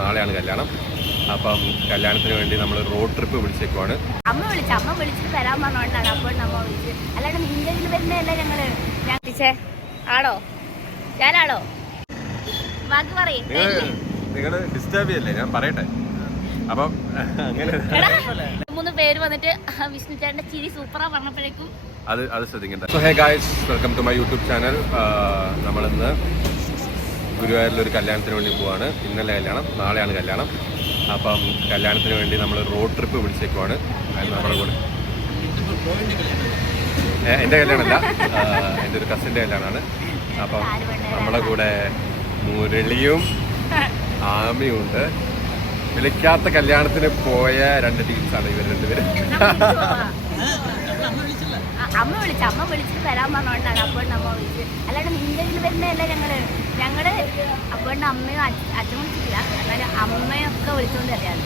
നാളെയാണ് കല്യാണം. അപ്പം കല്യാണത്തിന് വേണ്ടി നമ്മൾ റോഡ് ട്രിപ്പ് വിളിച്ചേക്കുവാണ്. അമ്മ വിളിച്ചിട്ട് വരാൻ പറഞ്ഞോണ്ടാണ്. അപ്പോൾ നമ്മ വിളിച്ച് അല്ലാണ്ട് നിന്റെ ഇതിൽ വരുന്നതല്ല ഞങ്ങള്. ഞാൻ വിളിച്ചേ ആണോ ഞാനാണോ ബാക്കി പറയും. നിങ്ങള് ഡിസ്റ്റർബ് ചെയ്യല്ലേ, ഞാൻ പറയട്ടെ. അപ്പം അങ്ങനെ 3 പേര് വന്നിട്ട് വിഷ്ണു ചേട്ടന്റെ ചിരി സൂപ്പറാ പറഞ്ഞപ്പോഴേക്കും അത് ശ്രദ്ധിക്കണ്ട. So hey guys, welcome to my YouTube channel. നമ്മളിന്ന് ഗുരുവായൂരിലൊരു കല്യാണത്തിന് വേണ്ടി പോവാണ്. ഇന്നലെ കല്യാണം, നാളെയാണ് കല്യാണം. അപ്പം കല്യാണത്തിന് വേണ്ടി നമ്മൾ റോഡ് ട്രിപ്പ് വിളിച്ചേക്കുവാണ്. നമ്മുടെ കൂടെ എൻ്റെ കല്യാണമല്ല, എൻ്റെ ഒരു കസിൻ്റെ കല്യാണമാണ്. അപ്പം നമ്മുടെ കൂടെ മുരളിയും ആമിയും ഉണ്ട്. വിളിക്കാത്ത കല്യാണത്തിന് പോയ 2 ടീംസാണ് ഇവർ രണ്ടുപേരും. അമ്മ വിളിച്ചിട്ട് വരാൻ പറഞ്ഞോണ്ടാണ്. അപ്പോൾ നമ്മ വിളിച്ച് അല്ലാണ്ട് നിന്റെ ഇതിൽ വരുന്നതല്ല ഞങ്ങള് അപ്പോഴും അമ്മയും അച്ഛൻ വിളിച്ചിട്ടില്ല, എന്നാലും അമ്മയൊക്കെ വിളിച്ചുകൊണ്ട് അറിയാം.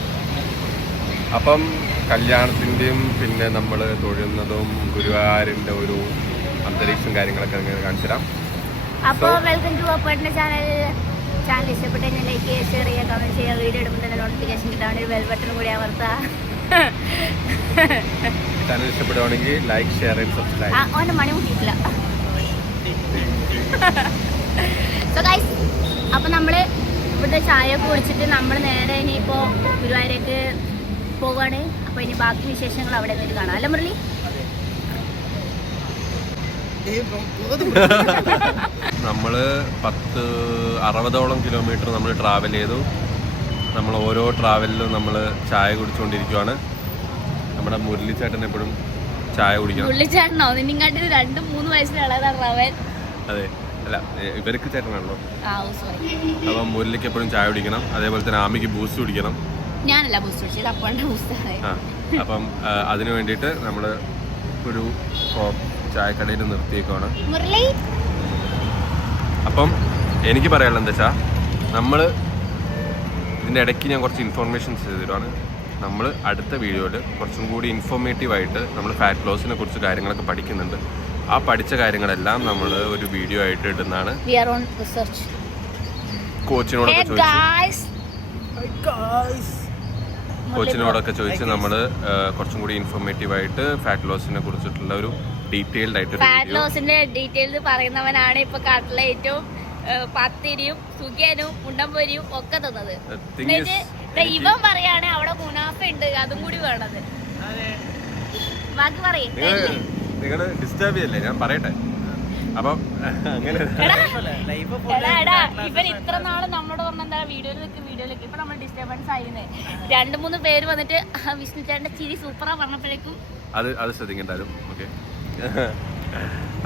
അപ്പം കല്യാണത്തിൻ്റെയും പിന്നെ നമ്മൾ തൊഴുന്നതും ഗുരുവായൂരിൻ്റെ ഒരു അന്തരീക്ഷം കാര്യങ്ങളൊക്കെ അങ്ങനെ കാണിച്ചു തരാം. അപ്പോൾ വെൽക്കം ടു അപ്പേട്ടൻ്റെ ചാനൽ ഇഷ്ടപ്പെട്ട കഴിഞ്ഞാൽ ലൈക്ക് ചെയ്യുക, ഷെയർ ചെയ്യുക, കമൻറ്റ് ചെയ്യുക. വീഡിയോ എടുക്കുമ്പോൾ തന്നെ നോട്ടിഫിക്കേഷൻ കിട്ടാൻ ഒരു ബെൽ ബട്ടൺ കൂടി അമർത്തുക. ചാനൽ ഇഷ്ടപ്പെടുവാണെങ്കിൽ ലൈക്ക്, ഷെയർ ആൻഡ് സബ്സ്ക്രൈബ്. ഓൻ്റെ മണി മുട്ടിയിട്ടില്ല. സോ ഗൈസ്, അപ്പം നമ്മൾ ഇവിടുത്തെ ചായയൊക്കെ കുടിച്ചിട്ട് നമ്മൾ നേരെ ഇനിയിപ്പോൾ ഗുരുവായൂരേക്ക് പോവുകയാണ്. അപ്പോൾ ഇനി ബാക്കി വിശേഷങ്ങൾ അവിടെ എത്തിയിട്ട് കാണാം. അല്ല മുരളി? നമ്മൾ 60-ഓളം കിലോമീറ്റർ നമ്മൾ ട്രാവൽ ചെയ്തു. നമ്മൾ ഓരോ ട്രാവലിലും നമ്മൾ ചായ കുടിച്ചുകൊണ്ടിരിക്കുവാണ്. നമ്മുടെ മുരളിച്ചേട്ടൻ എപ്പോഴും ചായ കുടിക്കണം. മുരളിച്ചേട്ടനോ? നിന്നിങ്ങാട്ട് 2-3 വയസ്സിന് ഇളയതാണ് അവൻ. അതെ, അല്ല ഇവർക്ക് ചേട്ടനാണല്ലോ. അപ്പം മുരളിക്ക് എപ്പോഴും ചായ കുടിക്കണം. അതേപോലെ തന്നെ ആമിക്ക് ബൂസ്റ്റ് കുടിക്കണം. ഞാനല്ല ബൂസ്റ്റ് കുടിച്ചത്, അപ്പോഴാണ് ബൂസ്റ്റ്. അപ്പം അതിന് വേണ്ടിയിട്ട് നമ്മൾ ഒരു ചായക്കടയിൽ നിർത്തിയേക്കുവാണ്. അപ്പം എനിക്ക് പറയാനുള്ളത് എന്താ വെച്ചാൽ, നമ്മൾ ഇതിൻ്റെ ഇടയ്ക്ക് ഞാൻ കുറച്ച് ഇൻഫോർമേഷൻസ് ചെയ്തിരുവാണ്. നമ്മൾ അടുത്ത വീഡിയോയിൽ കുറച്ചും കൂടി ഇൻഫോർമേറ്റീവായിട്ട് നമ്മൾ ഫാറ്റ് ലോസിനെ കുറിച്ച് കാര്യങ്ങളൊക്കെ പഠിക്കുന്നുണ്ട്. ആ പഠിച്ച കാര്യങ്ങളെല്ലാം നമ്മൾ ഒരു വീഡിയോ ആയിട്ട് ഇടുന്നതാണ്. കോച്ചിനോടൊക്കെ ചോദിച്ച് നമ്മൾ കുറച്ചും കൂടി ഇൻഫോർമേറ്റീവായിട്ട് ഫാറ്റ് ലോസിനെ കുറിച്ചിട്ടുള്ള ഒരു ഡീറ്റെയിൽഡ് ആയിട്ട് ഫാറ്റ് ലോസിന്റെ ഡീറ്റെയിൽസ് പറയുന്നവനാണ് ഇപ്പൊ കട്ട്ലേറ്റും പത്തിരിയും സുഖിയനും ഉണ്ടംപൊരിയും ഒക്കെ തന്നത്. ഇവൻ പറയാണ് അവിടെ മുനാഫ ഉണ്ട്, അതും കൂടി വേണത്. ബാക്കി പറയും. നിങ്ങള് ഡിസ്റ്റർബ് ചെയ്യല്ലേ, ഞാൻ പറയട്ടെ. അപ്പം അങ്ങനെ ഇവൻ ഇത്ര നാള് നമ്മളോട് പറഞ്ഞ എന്താ വീഡിയോയിലേക്ക് ഇപ്പൊ നമ്മൾ ഡിസ്റ്റർബൻസ് ആയിരുന്നേ. 2-3 പേര് വന്നിട്ട് വിഷ്ണു ചേട്ടന്റെ ചിരി സൂപ്പറാ പറഞ്ഞപ്പോഴേക്കും അത് ശ്രദ്ധിക്കണ്ടായിരുന്നു. ഓക്കെ,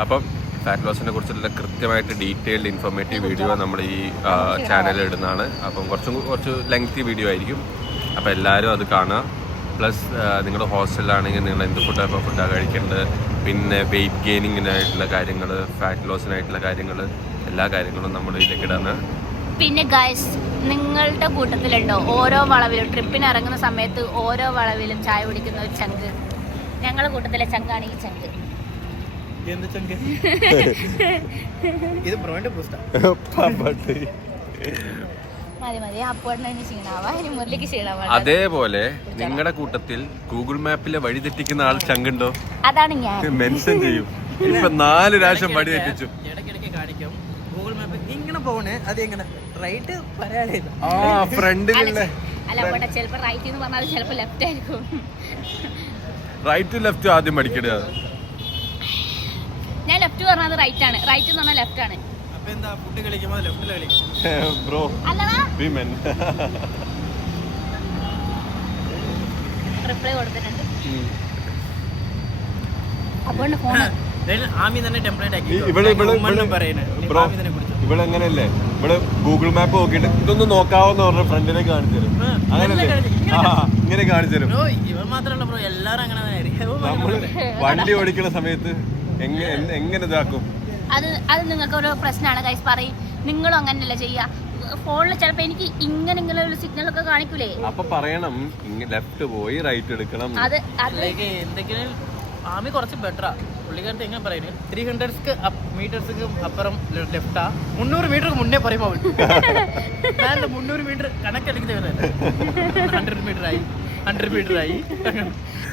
അപ്പം ഫാറ്റ് ലോസിനെ കുറിച്ചുള്ള കൃത്യമായിട്ട് ഡീറ്റെയിൽഡ് ഇൻഫോർമേറ്റീവ് വീഡിയോ നമ്മൾ ഈ ചാനലിൽ ഇടുന്നതാണ്. അപ്പം കുറച്ച് ലെങ്തി വീഡിയോ ആയിരിക്കും. അപ്പം എല്ലാവരും അത് കാണുക. പ്ലസ് നിങ്ങളുടെ ഹോസ്റ്റലിലാണെങ്കിൽ നിങ്ങൾ എന്ത് ഫുഡാണ് കഴിക്കേണ്ടത്, പിന്നെ വെയിറ്റ് ഗെയിനിങ്ങിനായിട്ടുള്ള കാര്യങ്ങൾ, ഫാറ്റ് ലോസിനായിട്ടുള്ള കാര്യങ്ങൾ, എല്ലാ കാര്യങ്ങളും നമ്മൾ ഇതിലേക്ക് ഇടുന്നത്. പിന്നെ ഗൈസ്, നിങ്ങളുടെ കൂട്ടത്തിലുണ്ടോ ഓരോ വളവിലും ട്രിപ്പിന് ഇറങ്ങുന്ന സമയത്ത് ഓരോ വളവിലും ചായ കുടിക്കുന്ന ഒരു ചങ്ക്? ഞങ്ങളുടെ കൂട്ടത്തിലെ ചങ്കാണ് ഈ ചങ്ക്. അതേപോലെ നിങ്ങളുടെ കൂട്ടത്തിൽ ഗൂഗിൾ മാപ്പിലെ വഴി തെറ്റിക്കുന്ന ആൾ ചങ്കുണ്ടോ? അതാണ് ഞാൻ. മെൻഷൻ ചെയ്യും. ഇപ്പൊ 4 പ്രാവശ്യം വഴി തെറ്റിച്ചു. ഗൂഗിൾ മാപ്പ് ഇങ്ങനെ പോണേ, അത് എങ്ങനെ റൈറ്റ് പറയാനില്ല. ഫ്രണ്ടിലെ അല്ല, ചിലപ്പോ റൈറ്റ് എന്ന് പറഞ്ഞാൽ ചിലപ്പോ ലെഫ്റ്റ് ആയിരിക്കും. റൈറ്റ് ലെഫ്റ്റ് ആദ്യം പഠിക്കരുത്. ഞാൻ ലെഫ്റ്റ് പറഞ്ഞത് റൈറ്റ് ആണ്, റൈറ്റ് എന്ന് പറഞ്ഞാൽ ലെഫ്റ്റ് ആണ്. അപ്പൊ എന്താ ഫുഡ് കളിക്കുമ്പോൾ ലെഫ്റ്റിൽ കളിക്കും ബ്രോ? അല്ലടാ, വിമൻ റിപ്ലൈ കൊടുത്തിട്ടുണ്ട്. അപ്പോൾ ഫോൺ ആമി തന്നെ ടെംപ്ലേറ്റ് ആക്കി. ഇവളെങ്ങനെയല്ലേ, ഇവിടെ ഗൂഗിൾ മാപ്പ് നോക്കിയിട്ട് ഇതൊന്നും നോക്കാവോന്ന് പറഞ്ഞ ഫ്രണ്ടിനെ കാണിച്ചു തരും. അങ്ങനല്ലേ? ഇങ്ങനെ കാണിച്ചു തരും. ഇവൻ മാത്രമല്ല ബ്രോ, എല്ലാരും അങ്ങനെ നമ്മള് വണ്ടി ഓടിക്കുന്ന സമയത്ത് എങ്ങനെ ഇതാക്കും? അത് നിങ്ങൾക്ക് ഒരു പ്രശ്നമാണ് ഗൈസ്. പറയും നിങ്ങളും അങ്ങനെയല്ല ചെയ്യാ. ഫോണിൽ ചിലപ്പോ എനിക്ക് ഇങ്ങനെ ഒരു സിഗ്നൽ ഒക്കെ കാണിക്കൂലേ, അപ്പൊ പറയണം ലെഫ്റ്റ് പോയി റൈറ്റ് എടുക്കണം. എന്തെങ്കിലും ആമി കുറച്ച് ബെറ്ററാ. പുള്ളിക്കാരത്തെ എങ്ങനെ പറയുന്നത് 300 മീറ്റേഴ്സ് അപ്പുറം ലെഫ്റ്റാ 300 മീറ്റർക്ക് മുന്നേ പറയുമ്പോൾ 300 മീറ്റർ കണക്കടിക്കുന്ന 100 മീറ്റർ ആയി 100 മീറ്റർ ആയി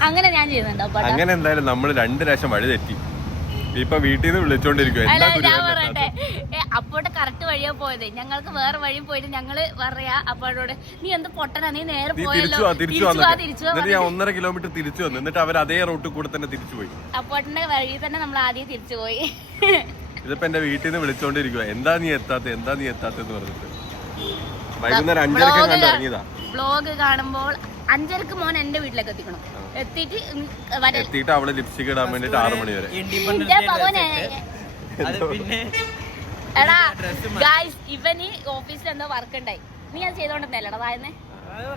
അങ്ങനെ ഞാൻ ചെയ്യുന്നുണ്ടോ? അങ്ങനെ എന്തായാലും നമ്മൾ 2 പ്രാവശ്യം വഴി തെറ്റി. ഇപ്പൊ വീട്ടിൽ നിന്ന് വിളിച്ചോണ്ടിരിക്കും. അല്ല ഞാൻ പറയട്ടെ, അപ്പോട്ട് കറക്റ്റ് വഴിയാ പോയത്. ഞങ്ങൾക്ക് വേറെ വഴി പോയിട്ട് ഞങ്ങള് പറയാ അപ്പോഴോട്, നീ എന്ത് പൊട്ടനാ, നീ നേരെ പോയല്ലോ, തിരിച്ചു വാ. ഞാൻ 1.5 കിലോമീറ്റർ തിരിച്ചു വന്നു. എന്നിട്ട് അവർ അതേ റൂട്ടിൽ കൂടെ തന്നെ തിരിച്ചു പോയി. അപ്പോട്ടിന്റെ വഴി തന്നെ നമ്മൾ ആദ്യം തിരിച്ചു പോയി. ഇതിപ്പോ എന്റെ വീട്ടിൽ നിന്ന് വിളിച്ചോണ്ടിരിക്കുക, എന്താ നീ എത്താത്തെന്ന് പറഞ്ഞിട്ട്. വൈകുന്നേരം 5:30 കണ്ട് ഇറങ്ങിയതാ. വ്ലോഗ് കാണുമ്പോൾ 5:30 മോൻ എന്റെ വീട്ടിലേക്ക് എത്തിക്കണം. എത്തിയിട്ട് അവള് ലിപ്സ്റ്റിക് ഇടാൻ വേണ്ടിട്ട് 6 മണി വരെ. എടാ ഗായ്സ്, ഇവന് ഓഫീസിൽ എന്തോ വർക്ക് ഉണ്ടായി. നീ അത് ചെയ്തോണ്ടെന്നല്ലടാ വായന്നേ.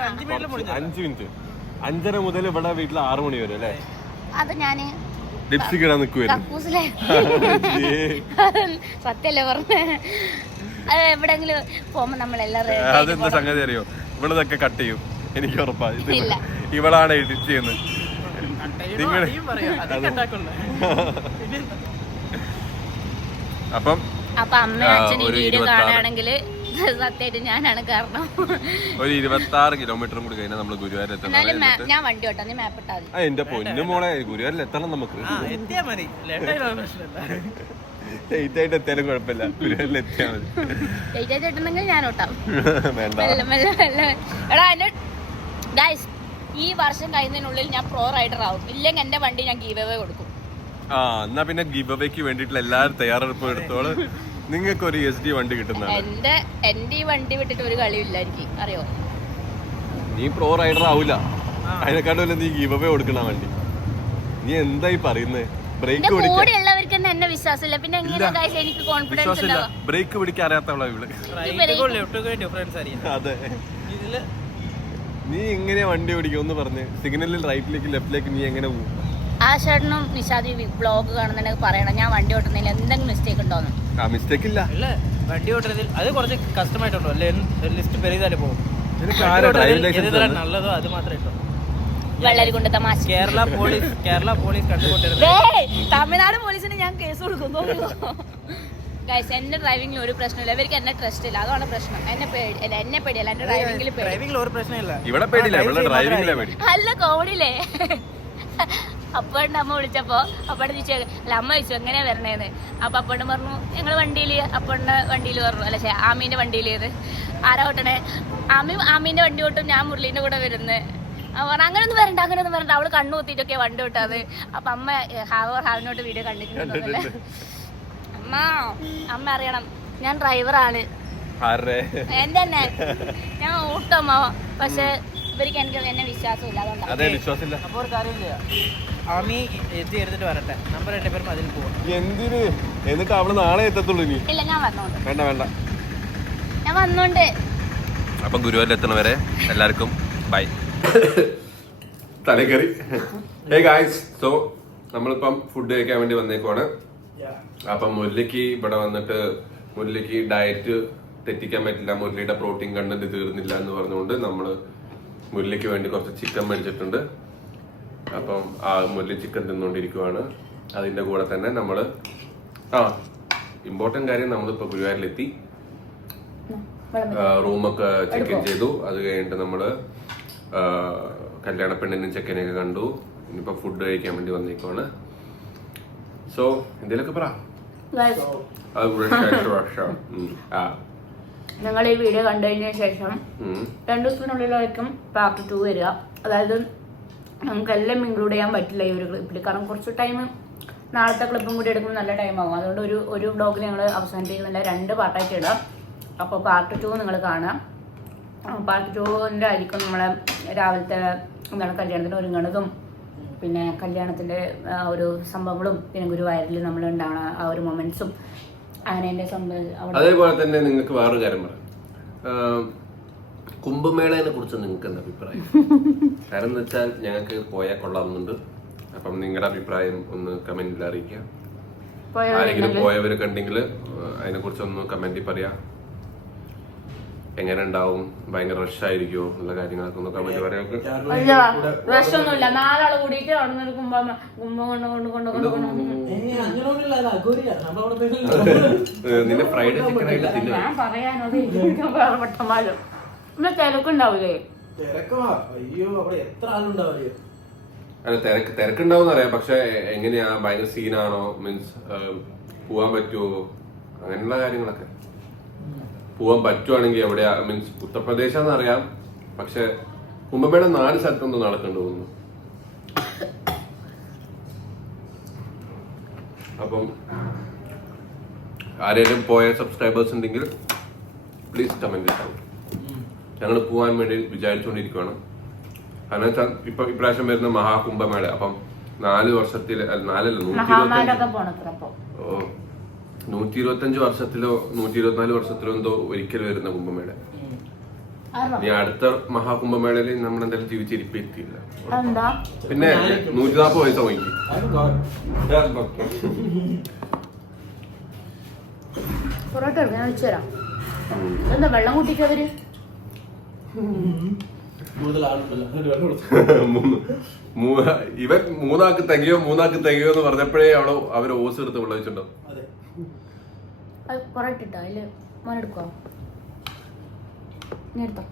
5 മിനിറ്റ് 5:30 മുതൽ ഇവിടെ വീട്ടിൽ 6 മണി വരെ അല്ലേ? അത് ഞാന് ലിപ്സ്റ്റിക് ഇടാൻ നിൽക്കുവായിരുന്നു. സത്യല്ലേ പറഞ്ഞ. എവിടെങ്കിലും പോകുമ്പോ നമ്മളെല്ലാവരും അതെന്താ സംഗതി അറിയോ? ഇവളതൊക്കെ കട്ട് ചെയ്യും, എനിക്ക് ഉറപ്പാ. ഇവളാണ് എഡിറ്റ് ചെയ്യുന്നത്. അപ്പം അമ്മ അച്ഛന് വീഡിയോ കാണുകയാണെങ്കിൽ സത്യമായിട്ട് ഞാനാണ് കാരണം. ഒരു 26 കിലോമീറ്ററും കൂടി കഴിഞ്ഞാൽ നമ്മള് ഗുരുവായൂർ എത്തണം. ഞാൻ വണ്ടി ഓട്ടാ, നീ മാപ്പ് ഇട്ടാ മതി. എന്റെ പൊന്നു മോളെ, ഗുരുവായൂരിൽ എത്തണം നമുക്ക്. ലേറ്റ് ആയിട്ട് എത്തിയാലും കുഴപ്പമില്ല, ഗുരുവായൂരിൽ എത്തിയാൽ മതി. ലേറ്റ് ആയിട്ട് എത്തുന്നെങ്കിൽ ഞാൻ ഓട്ടാം. വേണ്ട. എടാ എന്റെ ഗൈസ്, ഈ വർഷം കഴിയുന്നതിനുള്ളിൽ ഞാൻ പ്രോ റൈഡർ ആവും. ഇല്ലെങ്കിൽ എന്റെ വണ്ടി ഞാൻ ഗീവ് അവേ കൊടുക്കും. എന്നാ പിന്നെ ഗീവ് അവേക്ക് വേണ്ടിട്ടുള്ള എല്ലാവരും തയ്യാറെടുപ്പ് എടുത്തോളൂ. നിങ്ങൾക്ക് ഒരു SD വണ്ടി കിട്ടുന്നതാണ്. എന്റെ ഈ വണ്ടി വിട്ടിട്ട് ഒരു കളിയില്ല എനിക്ക്, അറിയോ? നീ പ്രോ റൈഡർ ആവൂല, അതിനെക്കാട്ടും നീ ഗീവ് അവേ കൊടുക്കണ വണ്ടി. നീ എന്തായി പറയുന്നത്? ബ്രേക്ക് കൂടെയുള്ളവർക്ക് എന്നെ വിശ്വാസമില്ല, പിന്നെ എങ്ങനെയാ എനിക്ക് കോൺഫിഡൻസ് ഉണ്ടാവും? ബ്രേക്ക് പിടിക്കാൻ അറിയാത്തവളാ ഇവള്. അതെ, നീ എങ്ങനെയാ വണ്ടി ഓടിക്കും ഒന്ന് പറഞ്ഞ്. സിഗ്നലിൽ റൈറ്റിലേക്ക് ലെഫ്റ്റിലേക്ക് നീ എങ്ങനെ പോകും? ആ ചേട്ടനും നിഷാദ് വ്ലോഗ് കാണുന്നുണ്ടെങ്കിൽ പറയണം, ഞാൻ വണ്ടി ഓട്ടുന്നതിൽ എന്തെങ്കിലും മിസ്റ്റേക്ക് ഉണ്ടോന്ന്. മിസ്റ്റേക്ക് ഇല്ല, വണ്ടി ഓട്ടുന്നതിൽ അത് കുറച്ച് കസ്റ്റമായിട്ടുണ്ടോ, അല്ലെ ലിസ്റ്റ് പെരുതാലേ പോകും. നല്ലതോ അത് മാത്രമേ ഇട്ടോ. വെള്ളരികൊണ്ട് തമാശ. കേരള പോലീസ് കണ്ടുകൊണ്ടിരുന്നത് തമിഴ്നാട് പോലീസിന് ഞാൻ കേസ് കൊടുക്കുന്നു. ഗൈസ്, എന്റെ ഡ്രൈവിംഗിൽ ഒരു പ്രശ്നമില്ല, ഇവർക്ക് എന്നെ ട്രസ്റ്റ് ഇല്ല, അതാണ് പ്രശ്നം. എന്നെ പേടിയല്ല, എന്റെ ഡ്രൈവിംഗിൽ ഒരു പ്രശ്നമില്ല. ഇവിടെ പേടിയില്ല, അല്ല കോമഡിയില്ലേ. അപ്പോഴും അമ്മ വിളിച്ചപ്പോ അപ്പോഴും ചോദിച്ചു, അല്ല അമ്മ ചോദിച്ചു എങ്ങനെയാ വരണേന്ന്. അപ്പൊ അപ്പോഴും പറഞ്ഞു ഞങ്ങൾ വണ്ടിയില്, അപ്പോഴുടെ വണ്ടിയിൽ പറഞ്ഞു, അല്ല ആമീന്റെ വണ്ടിയിൽ. ആരാ ഓട്ടണേ? ആമീന്റെ വണ്ടി ഓട്ടും, ഞാൻ മുരളീന്റെ കൂടെ വരുന്നത്. പറഞ്ഞു അങ്ങനൊന്നും വരണ്ട. അവള് കണ്ണു കുത്തിയിട്ടൊക്കെ വണ്ടി ഓട്ടാത്. അപ്പൊ അമ്മ ഹാവിനോട്ട് വീഡിയോ കണ്ടിട്ടുണ്ടല്ലേ. അമ്മ അറിയണം, ഞാൻ ഡ്രൈവറാണ്. എന്റെ തന്നെ ഞാൻ ഓട്ടമ്മ, പക്ഷെ ഇവർക്ക് എന്നെ വിശ്വാസമില്ല. അതുകൊണ്ടാണ്. അപ്പൊ ഒരു കാര്യമില്ല, ആമി എത്തി എടുത്തിട്ട് വരട്ടെ, നമ്പർ 2 പേരും അതിൽ പോകും. എന്തിന്? എന്നിട്ട് അവള് നാളെ എത്തത്തുള്ളൂ. ഇല്ല, ഞാൻ വന്നോണ്ട്. വേണ്ട, ഞാൻ വന്നോണ്ട്. അപ്പം ഗുരുവായൂരിൽ എത്തണവരെ എല്ലാവർക്കും ബൈ. തലക്കറി. ഹേ ഗായ്സ്, സോ നമ്മളിപ്പം ഫുഡ് കഴിക്കാൻ വേണ്ടി വന്നേക്കുവാണ്. അപ്പം മുരളിക്ക് ഇവിടെ വന്നിട്ട് മുരളിക്ക് ഡയറ്റ് തെറ്റിക്കാൻ പറ്റില്ല, മുരളിയുടെ പ്രോട്ടീൻ കണ്ടന്റ് തീർന്നില്ല എന്ന് പറഞ്ഞുകൊണ്ട് നമ്മള് മുരളിക്ക് വേണ്ടി കുറച്ച് ചിക്കൻ മേടിച്ചിട്ടുണ്ട്. അപ്പം ആ മുരളി ചിക്കൻ തിന്നുകൊണ്ടിരിക്കുവാണ്. അതിന്റെ കൂടെ തന്നെ നമ്മള് ഇമ്പോർട്ടന്റ് കാര്യം, നമ്മളിപ്പോ ഗുരുവായൂരിലെത്തി, റൂമൊക്കെ ചെക്ക് ഇൻ ചെയ്തു. അത് കഴിഞ്ഞിട്ട് നമ്മള് കല്യാണ പെണ്ണിനും ചെക്കനെയൊക്കെ കണ്ടു. ഇനിയിപ്പോ ഫുഡ് കഴിക്കാൻ വേണ്ടി വന്നേക്കുവാണ്. സോ എന്തേലൊക്കെ പറ. നിങ്ങൾ ഈ വീഡിയോ കണ്ടതിന് ശേഷം 2 ദിവസത്തിനുള്ളിലായിരിക്കും പാർട്ട് 2 വരിക. അതായത് നമുക്ക് എല്ലാം ഇൻക്ലൂഡ് ചെയ്യാൻ പറ്റില്ല ഈ ഒരു ക്ലിപ്പിൽ, കാരണം കുറച്ച് ടൈം, നാളത്തെ ക്ലിപ്പും കൂടി എടുക്കുമ്പോൾ നല്ല ടൈം ആകും. അതുകൊണ്ട് ഒരു വ്ലോഗിൽ ഞങ്ങൾ അവസാനിപ്പിക്കുന്നില്ല, 2 പാർട്ടായിട്ട് ഇടാം. അപ്പോൾ പാർട്ട് 2 നിങ്ങൾ കാണാം. പാർട്ട് 2ൻ്റെ ആയിരിക്കും നമ്മളെ രാവിലത്തെ കല്യാണത്തിന് ഒരുങ്ങണതും, പിന്നെ കല്യാണത്തിൻ്റെ ഒരു സംഭവങ്ങളും, പിന്നെ ഗുരുവായൂരിൽ നമ്മൾ ഉണ്ടാവണ ആ ഒരു മൊമെന്റ്സും, അങ്ങനെ എൻ്റെ സംഭവം. അതേപോലെ തന്നെ നിങ്ങൾക്ക് വേറൊരു കാര്യം പറയാം, കുംഭമേളയെ കുറിച്ച് നിങ്ങൾക്ക് എന്താ അഭിപ്രായം? കാരണം എന്ന് വെച്ചാൽ ഞങ്ങൾക്ക് പോയാൽ കൊള്ളാമെന്നുണ്ട്. അപ്പം നിങ്ങളുടെ അഭിപ്രായം ഒന്ന് കമന്റിൽ അറിയിക്കാം. ആരെങ്കിലും പോയവരൊക്കെ ഉണ്ടെങ്കിൽ അതിനെ കുറിച്ചൊന്ന് കമന്റിൽ പറയാം. എങ്ങനെ ഉണ്ടാവും, ഭയങ്കര റഷ് ആയിരിക്കുമോ എന്നുള്ള കാര്യങ്ങളൊക്കെ നോക്കാൻ പറ്റി പറയാം. പ്രശ്നമൊന്നുമില്ല. 4 ആള് കൂടിയിട്ട് അവിടെ നിന്ന് നിന്റെ ഫ്രൈഡ് ചിക്കൻ ആയിട്ട് തിന്നു. ഞാൻ പറയാനത് വേറെ വട്ടന്മാരും പിന്നെ തിരക്കുണ്ടാവില്ലേ? അല്ല തിരക്കുണ്ടാവും അറിയാം, പക്ഷെ എങ്ങനെയാ, ഭയങ്കര സീനാണോ, മീൻസ് പോവാൻ പറ്റുമോ അങ്ങനെയുള്ള കാര്യങ്ങളൊക്കെ. പോവാൻ പറ്റുവാണെങ്കിൽ എവിടെയാ, മീൻസ് ഉത്തർപ്രദേശാന്ന് അറിയാം, പക്ഷെ കുംഭമേള 4 സ്ഥലത്തൊന്നും നടക്കണ്ടു തോന്നുന്നു. അപ്പം ആരെങ്കിലും പോയ സബ്സ്ക്രൈബേഴ്സ് ഉണ്ടെങ്കിൽ പ്ലീസ് കമന്റ് ചെയ്താൽ. ഞങ്ങൾ പോവാൻ വേണ്ടി വിചാരിച്ചുകൊണ്ടിരിക്കുകയാണ്. കാരണം വെച്ചാൽ ഇപ്പൊ ഇപ്രാവശ്യം വരുന്ന മഹാകുംഭമേള, അപ്പം 4 വർഷത്തിൽ 125 വർഷത്തിലോ 124 വർഷത്തിലോ എന്തോ ഒരിക്കൽ വരുന്ന കുംഭമേള. ഇനി അടുത്ത മഹാകുംഭമേളയിൽ നമ്മളെന്തായാലും ജീവിച്ചിരിപ്പെത്തിയില്ല. പിന്നെ 140 വയസ്സ് പോയി. പൊറോട്ട വെച്ചു തരാം. എന്താ വെള്ളം കൂട്ടിക്കവര്? ഇവൻ 3 ആൾക്ക് തികയോ എന്ന് പറഞ്ഞപ്പോഴേ അവര് ഓസ് എടുത്ത് വിളിച്ചിട്ടുണ്ടോ? പൊറോട്ട ഇട്ടോ അതില് മോനെടുക്കോ? എടുത്തോ.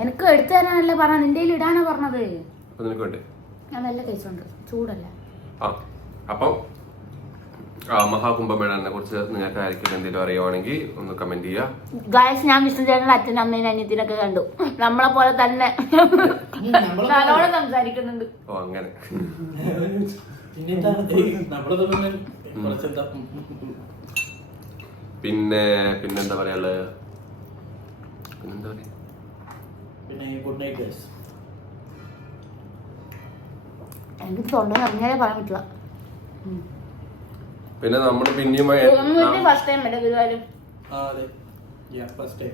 എനിക്ക് എടുത്തു തരാനല്ലേ പറഞ്ഞ, നിന്റെ ഇടാനാ പറഞ്ഞത്. ഞാൻ നല്ല കഴിച്ചോണ്ട് ചൂടല്ല. അപ്പം മഹാകുംഭമേളനെ കുറിച്ച് നിങ്ങൾക്ക് ആർക്കും എന്തെങ്കിലും അറിയുവാണെങ്കിൽ ഒന്ന് കമന്റ് ചെയ്യുക. ഗായ്സ്, ഞാൻ വിഷ്ണു ചേട്ടൻ്റെ അച്ഛനും അമ്മയും അനിയത്തിനൊക്കെ കണ്ടു. നമ്മളെ പോലെ തന്നെ നല്ലോണം സംസാരിക്കുന്നുണ്ട്. ഓ അങ്ങനെ. പിന്നെന്താ പറയാനുള്ളത്? എനിക്ക് തൊണ്ട നിറഞ്ഞാലേ പറയാൻ പറ്റില്ല. പിന്നെ നമ്മള് പിന്നെയും ഫസ്റ്റ് ടൈം അല്ലേ ഗുരുവായൂരും?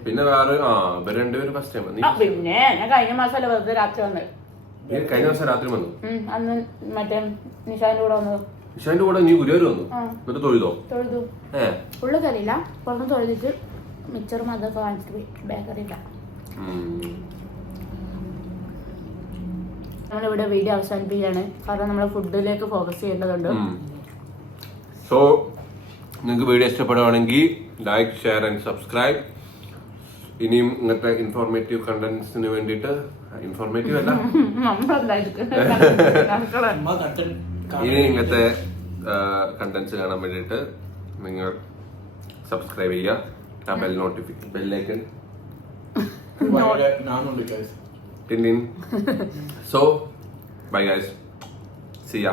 പിന്നെ വേറെ ഇവര് രണ്ടുപേരും ഫസ്റ്റ് ടൈം. പിന്നെ ഞാൻ കഴിഞ്ഞ മാസമല്ലേ വെറുതെ രാത്രി വന്നത്. കഴിഞ്ഞ ദിവസം രാത്രി വന്നു. അന്ന് മറ്റേ നിഷാന്റെ കൂടെ വന്നത്. നിഷാന്റെ കൂടെ നീ ഗുരുവായൂർ വന്നു? എന്നിട്ട് തൊഴുതു? ഫുള്ള് കറിയില്ല, പുറത്ത് തൊഴുതിട്ട് മിച്ചറും അതൊക്കെ വാങ്ങിച്ചിട്ട് പോയി. ബേക്കറിയില്ല. നമ്മളിവിടെ വീഡിയോ അവസാനിപ്പിക്കുകയാണ്, കാരണം നമ്മളെ ഫുഡിലേക്ക് ഫോക്കസ് ചെയ്യേണ്ടതുണ്ട്. സോ നിങ്ങൾക്ക് വീഡിയോ ഇഷ്ടപ്പെടുവാണെങ്കിൽ ലൈക്ക്, ഷെയർ ആൻഡ് സബ്സ്ക്രൈബ്. ഇനിയും ഇങ്ങനത്തെ ഇൻഫോർമേറ്റീവ് കണ്ടന്റ്സിന് വേണ്ടിയിട്ട്, ഇൻഫോർമേറ്റീവ് അല്ല, ഇനി ഇങ്ങനത്തെ കണ്ടന്റ്സ് കാണാൻ വേണ്ടിയിട്ട് നിങ്ങൾ സബ്സ്ക്രൈബ് ചെയ്യുക. Bell notification bell icon. So bye guys, see ya.